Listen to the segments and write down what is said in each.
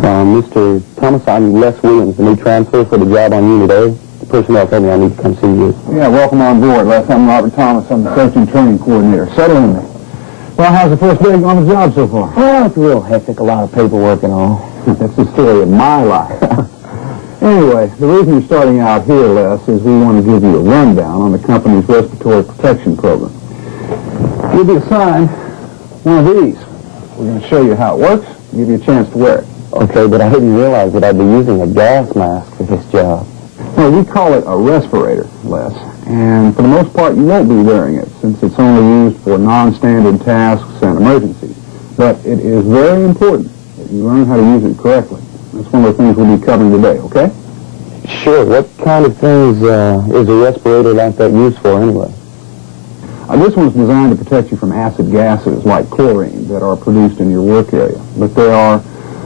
Mr. Thomas, I'm Les Williams, the new transfer for the job on Unit A. The personnel told me I need to come see you. Yeah, welcome on board, Les. I'm Robert Thomas. I'm the search and training coordinator. Settle in there. Well, how's the first day on the job so far? Well, it's real hectic, a lot of paperwork and all. That's the story of my life. Anyway, the reason you're starting out here, Les, is we want to give you a rundown on the company's respiratory protection program. You'll be assigned one of these. We're going to show you how it works, give you a chance to wear it. Okay, but I didn't realize that I'd be using a gas mask for this job. Well, we call it a respirator, Les, and for the most part you won't be wearing it since it's only used for non-standard tasks and emergencies. But it is very important that you learn how to use it correctly. That's one of the things we'll be covering today, okay? Sure. What kind of things is a respirator like that used for anyway? This one's designed to protect you from acid gases like chlorine that are produced in your work area. But there are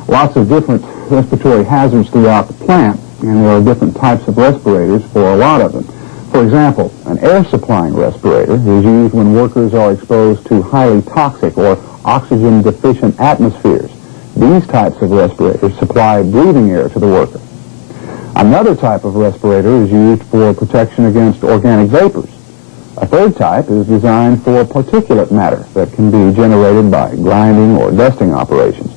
lots of different respiratory hazards throughout the plant, and there are different types of respirators for a lot of them. For example, an air-supplying respirator is used when workers are exposed to highly toxic or oxygen-deficient atmospheres. These types of respirators supply breathing air to the worker. Another type of respirator is used for protection against organic vapors. A third type is designed for particulate matter that can be generated by grinding or dusting operations.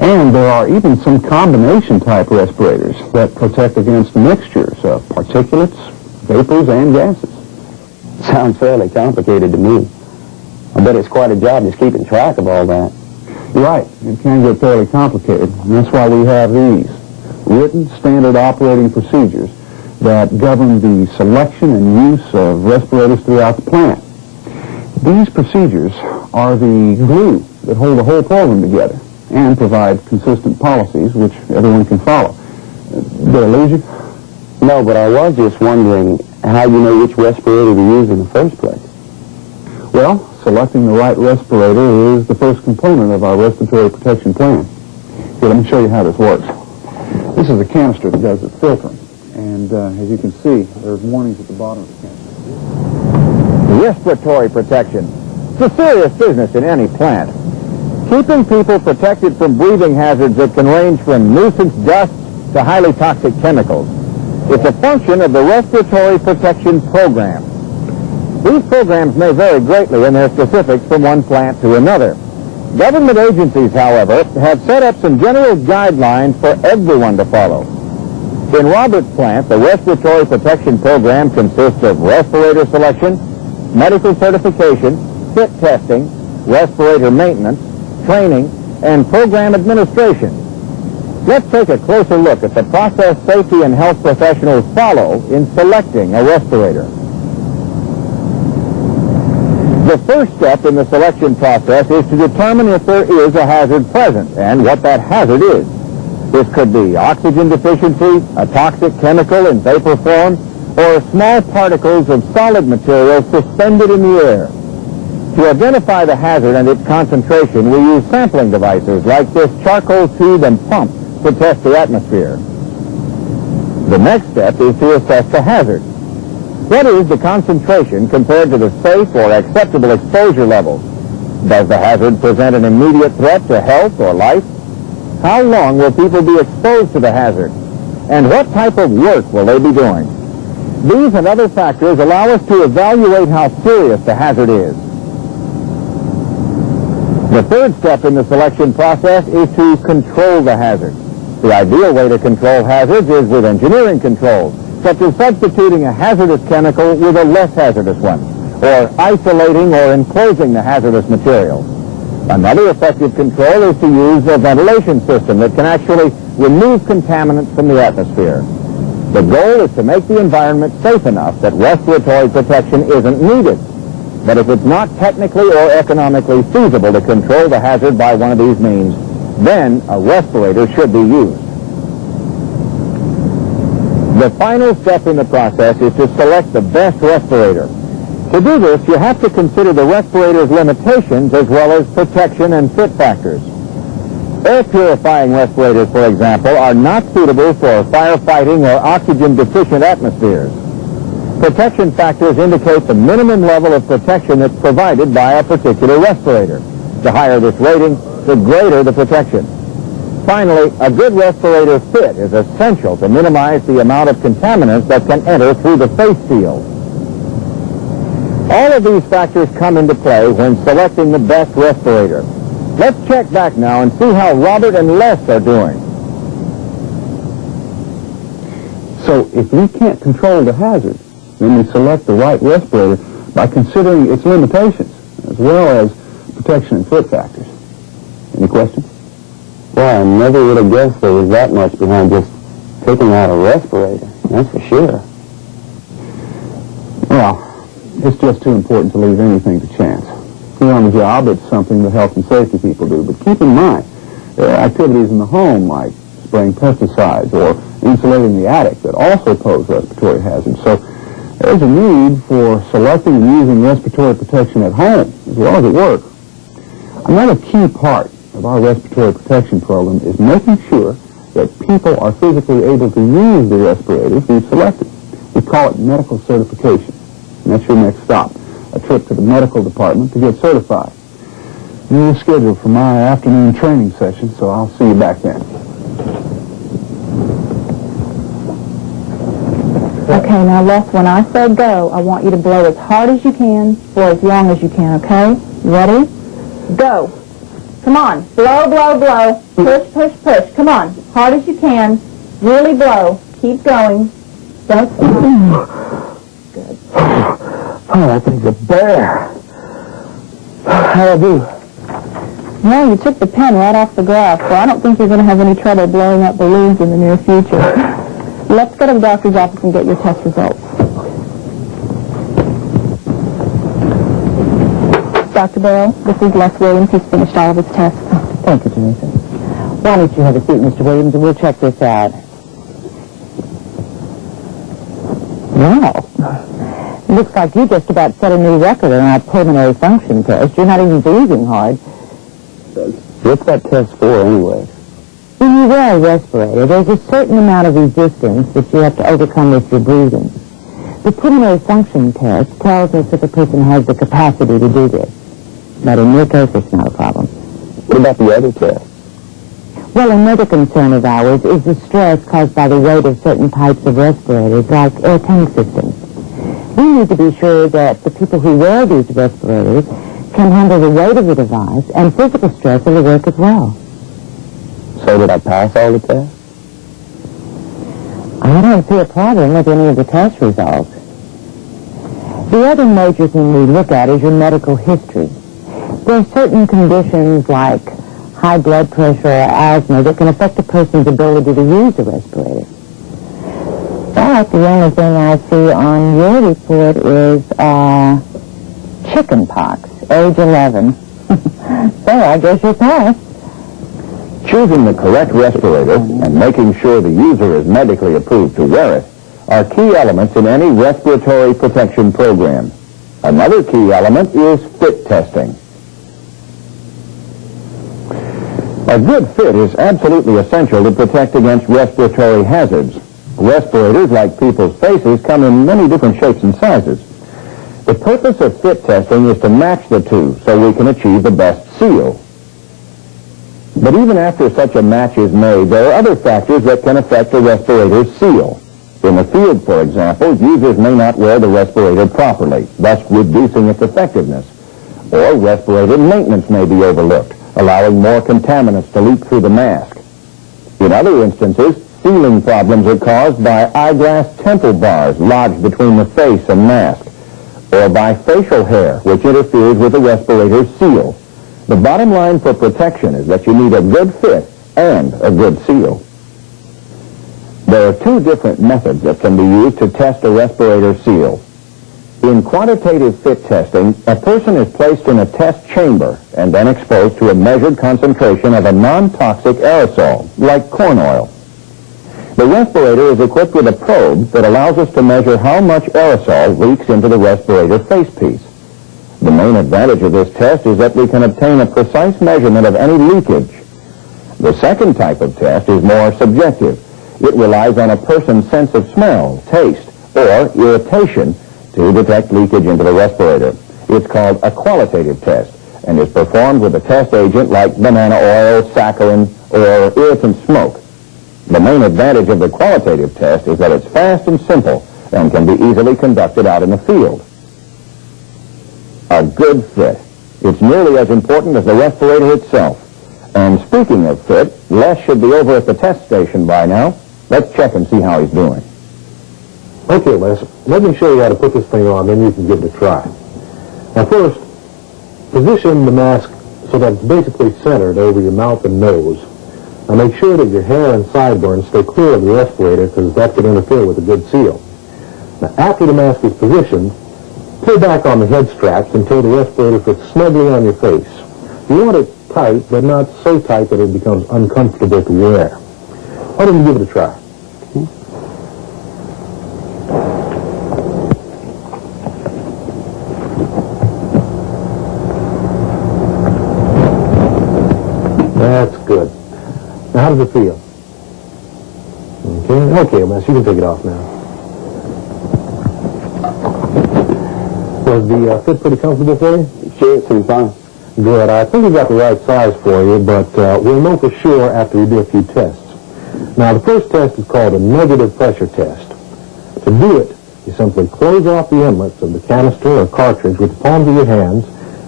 And there are even some combination-type respirators that protect against mixtures of particulates, vapors, and gases. Sounds fairly complicated to me. I bet it's quite a job just keeping track of all that. You're right. It can get fairly complicated, and that's why we have these written standard operating procedures that govern the selection and use of respirators throughout the plant. These procedures are the glue that hold the whole program together and provide consistent policies which everyone can follow. Did I lose you? No, but I was just wondering how you know which respirator to use in the first place. Well, selecting the right respirator is the first component of our respiratory protection plan. Here, let me show you how this works. This is a canister that does the filtering. And as you can see, there's warnings at the bottom of the canister. Respiratory protection. It's a serious business in any plant. Keeping people protected from breathing hazards that can range from nuisance dust to highly toxic chemicals. It's a function of the respiratory protection program. These programs may vary greatly in their specifics from one plant to another. Government agencies, however, have set up some general guidelines for everyone to follow. In Robert's plant, the respiratory protection program consists of respirator selection, medical certification, fit testing, respirator maintenance, training, and program administration. Let's take a closer look at the process safety and health professionals follow in selecting a respirator. The first step in the selection process is to determine if there is a hazard present and what that hazard is. This could be oxygen deficiency, a toxic chemical in vapor form, or small particles of solid material suspended in the air. To identify the hazard and its concentration, we use sampling devices like this charcoal tube and pump to test the atmosphere. The next step is to assess the hazard. What is the concentration compared to the safe or acceptable exposure levels? Does the hazard present an immediate threat to health or life? How long will people be exposed to the hazard? And what type of work will they be doing? These and other factors allow us to evaluate how serious the hazard is. The third step in the selection process is to control the hazard. The ideal way to control hazards is with engineering controls, such as substituting a hazardous chemical with a less hazardous one, or isolating or enclosing the hazardous material. Another effective control is to use a ventilation system that can actually remove contaminants from the atmosphere. The goal is to make the environment safe enough that respiratory protection isn't needed. But if it's not technically or economically feasible to control the hazard by one of these means, then a respirator should be used. The final step in the process is to select the best respirator. To do this, you have to consider the respirator's limitations as well as protection and fit factors. Air purifying respirators, for example, are not suitable for firefighting or oxygen-deficient atmospheres. Protection factors indicate the minimum level of protection that's provided by a particular respirator. The higher this rating, the greater the protection. Finally, a good respirator fit is essential to minimize the amount of contaminants that can enter through the face seal. All of these factors come into play when selecting the best respirator. Let's check back now and see how Robert and Les are doing. So if we can't control the hazard, then we select the right respirator by considering its limitations, as well as protection and fit factors. Any questions? Well, I never would have guessed there was that much behind just picking out a respirator. That's for sure. Well, it's just too important to leave anything to chance. Here on the job, it's something the health and safety people do. But keep in mind, there are activities in the home like spraying pesticides or insulating the attic that also pose respiratory hazards. So there's a need for selecting and using respiratory protection at home as well as at work. Another key part of our respiratory protection program is making sure that people are physically able to use the respirators we've selected. We call it medical certification. And that's your next stop, a trip to the medical department to get certified. You're scheduled for my afternoon training session, so I'll see you back then. Okay, now Les, when I say go, I want you to blow as hard as you can for as long as you can, okay? You ready? Go. Come on. Blow, blow, blow. Push, push, push. Come on. Hard as you can. Really blow. Keep going. Don't stop. Good. Oh, that thing's a bear. How'd I do? Well, you took the pen right off the graph, so I don't think you're going to have any trouble blowing up balloons in the near future. Let's go to the doctor's office and get your test results. Dr. Barrow, this is Les Williams. He's finished all of his tests. Thank you, Teresa. Why don't you have a seat, Mr. Williams, and we'll check this out. Wow. Looks like you just about set a new record on our pulmonary function test. You're not even breathing hard. What's that test for anyway? When you wear a respirator, there's a certain amount of resistance that you have to overcome with your breathing. The pulmonary function test tells us if a person has the capacity to do this. But in your case, it's not a problem. What about the other tests? Well, another concern of ours is the stress caused by the weight of certain types of respirators, like air tank systems. We need to be sure that the people who wear these respirators can handle the weight of the device and physical stress of the work as well. So did I pass all the tests? I don't see a problem with any of the test results. The other major thing we look at is your medical history. There are certain conditions like high blood pressure or asthma that can affect a person's ability to use a respirator. But the only thing I see on your report is chicken pox, age 11. So I guess you're passed. Choosing the correct respirator and making sure the user is medically approved to wear it are key elements in any respiratory protection program. Another key element is fit testing. A good fit is absolutely essential to protect against respiratory hazards. Respirators, like people's faces, come in many different shapes and sizes. The purpose of fit testing is to match the two so we can achieve the best seal. But even after such a match is made, there are other factors that can affect a respirator's seal. In the field, for example, users may not wear the respirator properly, thus reducing its effectiveness. Or respirator maintenance may be overlooked, allowing more contaminants to leak through the mask. In other instances, sealing problems are caused by eyeglass temple bars lodged between the face and mask, or by facial hair, which interferes with the respirator's seal. The bottom line for protection is that you need a good fit and a good seal. There are two different methods that can be used to test a respirator seal. In quantitative fit testing, a person is placed in a test chamber and then exposed to a measured concentration of a non-toxic aerosol, like corn oil. The respirator is equipped with a probe that allows us to measure how much aerosol leaks into the respirator facepiece. The main advantage of this test is that we can obtain a precise measurement of any leakage. The second type of test is more subjective. It relies on a person's sense of smell, taste, or irritation to detect leakage into the respirator. It's called a qualitative test and is performed with a test agent like banana oil, saccharin, or irritant smoke. The main advantage of the qualitative test is that it's fast and simple and can be easily conducted out in the field. A good fit. It's nearly as important as the respirator itself. And speaking of fit, Les should be over at the test station by now. Let's check and see how he's doing. Okay, Les, let me show you how to put this thing on, then you can give it a try. Now first, position the mask so that it's basically centered over your mouth and nose. Now make sure that your hair and sideburns stay clear of the respirator because that could interfere with a good seal. Now after the mask is positioned, pull back on the head straps until the respirator fits snugly on your face. You want it tight, but not so tight that it becomes uncomfortable to wear. Why don't you give it a try? That's good. Now, how does it feel? Okay, Les, you can take it off now. Was the fit pretty comfortable for you? Sure, it seems fine. Good. I think we got the right size for you, but we'll know for sure after we do a few tests. Now, the first test is called a negative pressure test. To do it, you simply close off the inlets of the canister or cartridge with the palms of your hands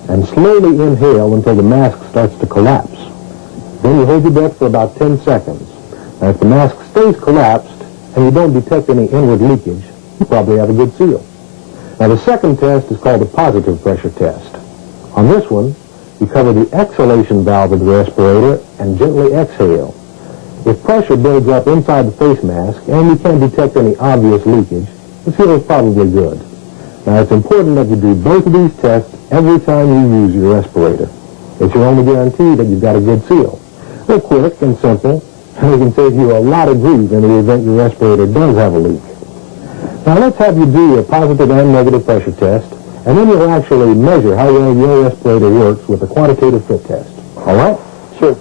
and slowly inhale until the mask starts to collapse. Then you hold your breath for about 10 seconds. Now, if the mask stays collapsed and you don't detect any inward leakage, you probably have a good seal. Now, the second test is called the positive pressure test. On this one, you cover the exhalation valve of the respirator and gently exhale. If pressure builds up inside the face mask and you can't detect any obvious leakage, the seal is probably good. Now, it's important that you do both of these tests every time you use your respirator. It's your only guarantee that you've got a good seal. They're quick and simple, and they can save you a lot of grief in the event your respirator does have a leak. Now, let's have you do a positive and negative pressure test, and then you'll actually measure how well your respirator works with a quantitative fit test. All right? Sure.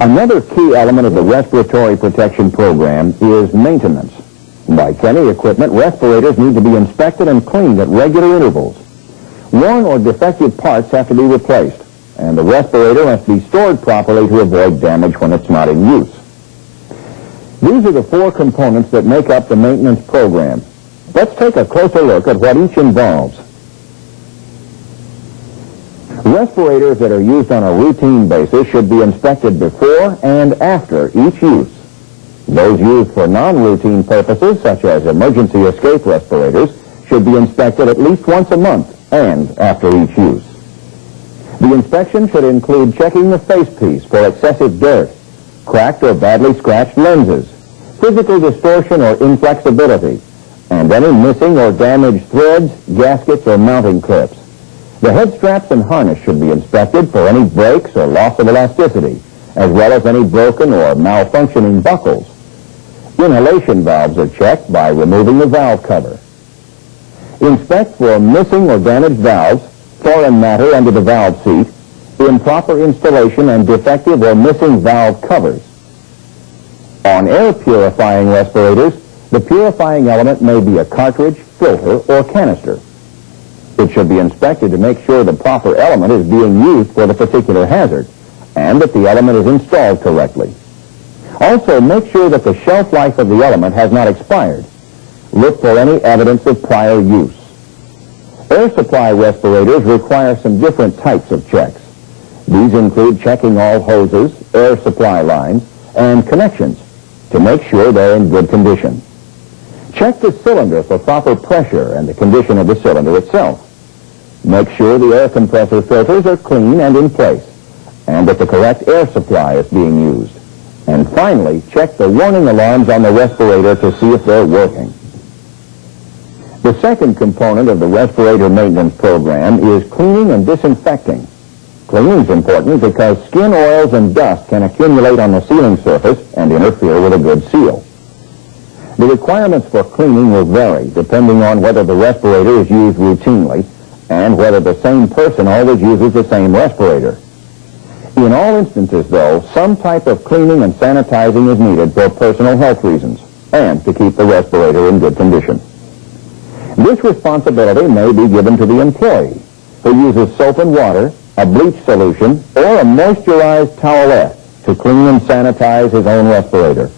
Another key element of the respiratory protection program is maintenance. Like any equipment, respirators need to be inspected and cleaned at regular intervals. Worn or defective parts have to be replaced, and the respirator must be stored properly to avoid damage when it's not in use. These are the four components that make up the maintenance program. Let's take a closer look at what each involves. Respirators that are used on a routine basis should be inspected before and after each use. Those used for non-routine purposes, such as emergency escape respirators, should be inspected at least once a month and after each use. The inspection should include checking the facepiece for excessive dirt, cracked or badly scratched lenses, physical distortion or inflexibility, and any missing or damaged threads, gaskets, or mounting clips. The head straps and harness should be inspected for any breaks or loss of elasticity, as well as any broken or malfunctioning buckles. Inhalation valves are checked by removing the valve cover. Inspect for missing or damaged valves, foreign matter under the valve seat, improper installation, and defective or missing valve covers. On air purifying respirators, the purifying element may be a cartridge, filter, or canister. It should be inspected to make sure the proper element is being used for the particular hazard, and that the element is installed correctly. Also, make sure that the shelf life of the element has not expired. Look for any evidence of prior use. Air supply respirators require some different types of checks. These include checking all hoses, air supply lines, and connections to make sure they're in good condition. Check the cylinder for proper pressure and the condition of the cylinder itself. Make sure the air compressor filters are clean and in place, and that the correct air supply is being used. And finally, check the warning alarms on the respirator to see if they're working. The second component of the respirator maintenance program is cleaning and disinfecting. Cleaning is important because skin oils and dust can accumulate on the sealing surface and interfere with a good seal. The requirements for cleaning will vary depending on whether the respirator is used routinely and whether the same person always uses the same respirator. In all instances, though, some type of cleaning and sanitizing is needed for personal health reasons and to keep the respirator in good condition. This responsibility may be given to the employee, who uses soap and water a bleach solution, or a moisturized towelette to clean and sanitize his own respirator.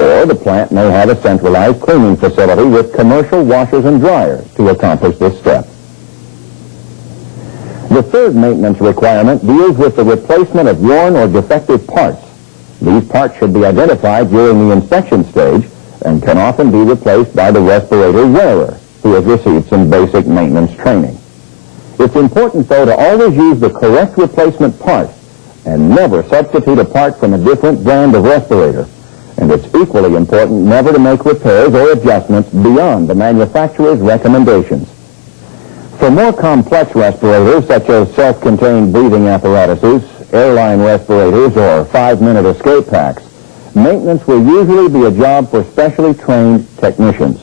Or the plant may have a centralized cleaning facility with commercial washers and dryers to accomplish this step. The third maintenance requirement deals with the replacement of worn or defective parts. These parts should be identified during the inspection stage and can often be replaced by the respirator wearer, who has received some basic maintenance training. It's important, though, to always use the correct replacement part and never substitute a part from a different brand of respirator. And it's equally important never to make repairs or adjustments beyond the manufacturer's recommendations. For more complex respirators, such as self-contained breathing apparatuses, airline respirators, or 5-minute escape packs, maintenance will usually be a job for specially trained technicians.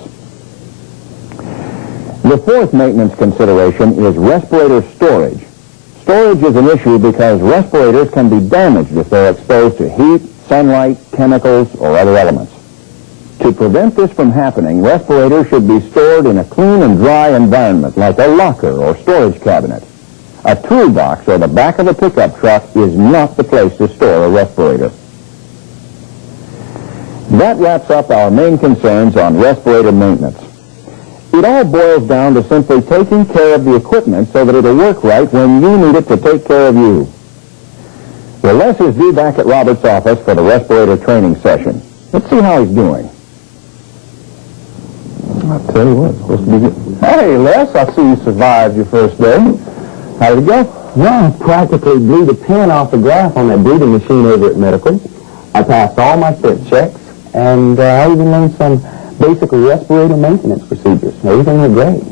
The fourth maintenance consideration is respirator storage. Storage is an issue because respirators can be damaged if they're exposed to heat, sunlight, chemicals, or other elements. To prevent this from happening, respirators should be stored in a clean and dry environment like a locker or storage cabinet. A toolbox or the back of a pickup truck is not the place to store a respirator. That wraps up our main concerns on respirator maintenance. It all boils down to simply taking care of the equipment so that it'll work right when you need it to take care of you. Well, Les is due back at Robert's office for the respirator training session. Let's see how he's doing. I'll tell you what, it's supposed to be good. Hey, Les, I see you survived your first day. How did it go? Well, I practically blew the pin off the graph on that breathing machine over at Medical. I passed all my fit checks, and I even learned some basic respirator maintenance procedures. Everything went great.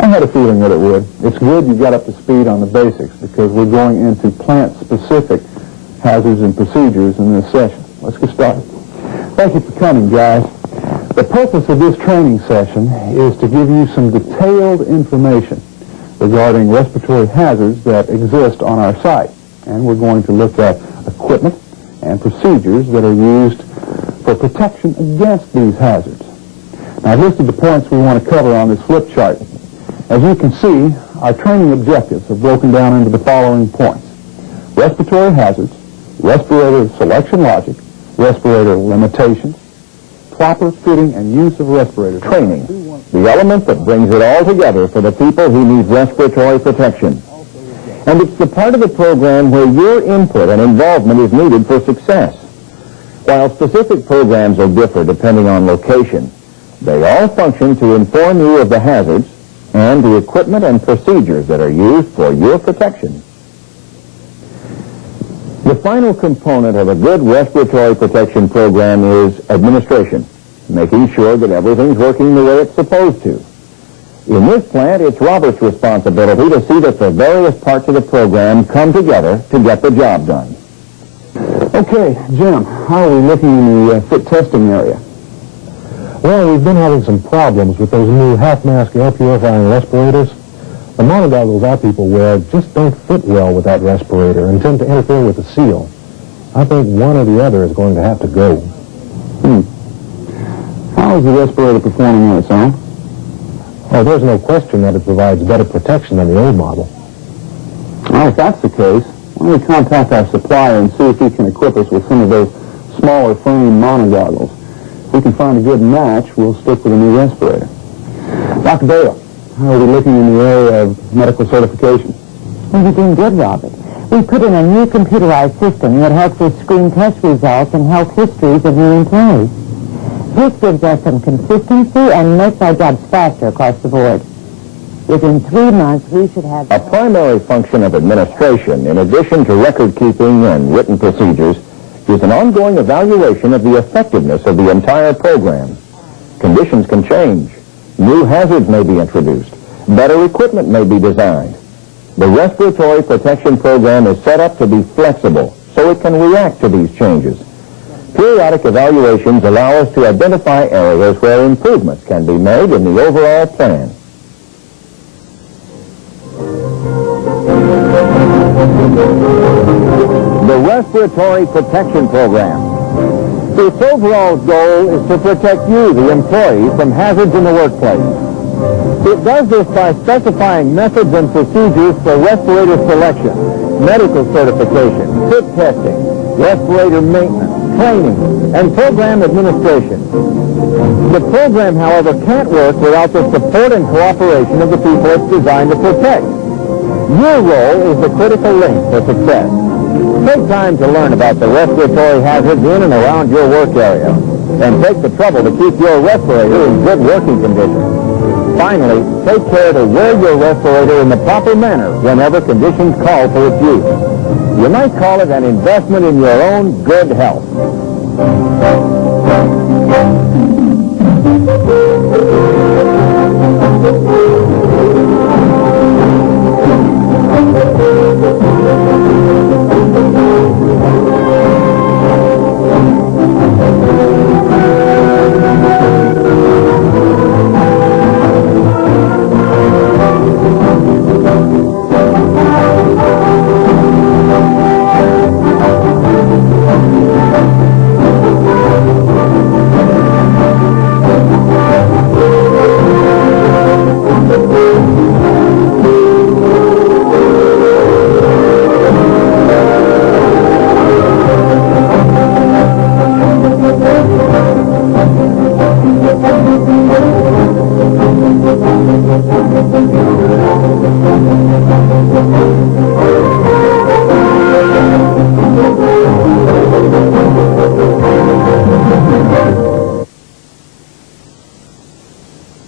I had a feeling that it would. It's good you got up to speed on the basics because we're going into plant-specific hazards and procedures in this session. Let's get started. Thank you for coming, guys. The purpose of this training session is to give you some detailed information regarding respiratory hazards that exist on our site. And we're going to look at equipment and procedures that are used for protection against these hazards. Now, I've listed the points we want to cover on this flip chart. As you can see, our training objectives are broken down into the following points: respiratory hazards, respirator selection logic, respirator limitations, proper fitting and use of respirator Training, the element that brings it all together for the people who need respiratory protection. And it's the part of the program where your input and involvement is needed for success. While specific programs will differ depending on location, they all function to inform you of the hazards and the equipment and procedures that are used for your protection. The final component of a good respiratory protection program is administration, making sure that everything's working the way it's supposed to. In this plant, it's Robert's responsibility to see that the various parts of the program come together to get the job done. Okay, Jim, how are we looking in the fit testing area? Well, we've been having some problems with those new half-mask air purifying respirators. The monogoggles our people wear just don't fit well with that respirator and tend to interfere with the seal. I think one or the other is going to have to go. How is the respirator performing on its own? Oh, there's no question that it provides better protection than the old model. Well, if that's the case, why don't we contact our supplier and see if he can equip us with some of those smaller frame monogoggles. If we can find a good match, we'll stick with a new respirator. Dr. Bale, how are we looking in the area of medical certification? Well, you're doing good, Robert. We put in a new computerized system that helps us screen test results and health histories of new employees. This gives us some consistency and makes our jobs faster across the board. Within 3 months, we should have... A primary function of administration, in addition to record-keeping and written procedures, is an ongoing evaluation of the effectiveness of the entire program. Conditions can change. New hazards may be introduced. Better equipment may be designed. The respiratory protection program is set up to be flexible, so it can react to these changes. Periodic evaluations allow us to identify areas where improvements can be made in the overall plan. The Respiratory Protection Program. Its overall goal is to protect you, the employee, from hazards in the workplace. It does this by specifying methods and procedures for respirator selection, medical certification, fit testing, respirator maintenance, training, and program administration. The program, however, can't work without the support and cooperation of the people it's designed to protect. Your role is the critical link for success. Take time to learn about the respiratory hazards in and around your work area, and take the trouble to keep your respirator in good working condition. Finally, take care to wear your respirator in the proper manner whenever conditions call for its use. You might call it an investment in your own good health.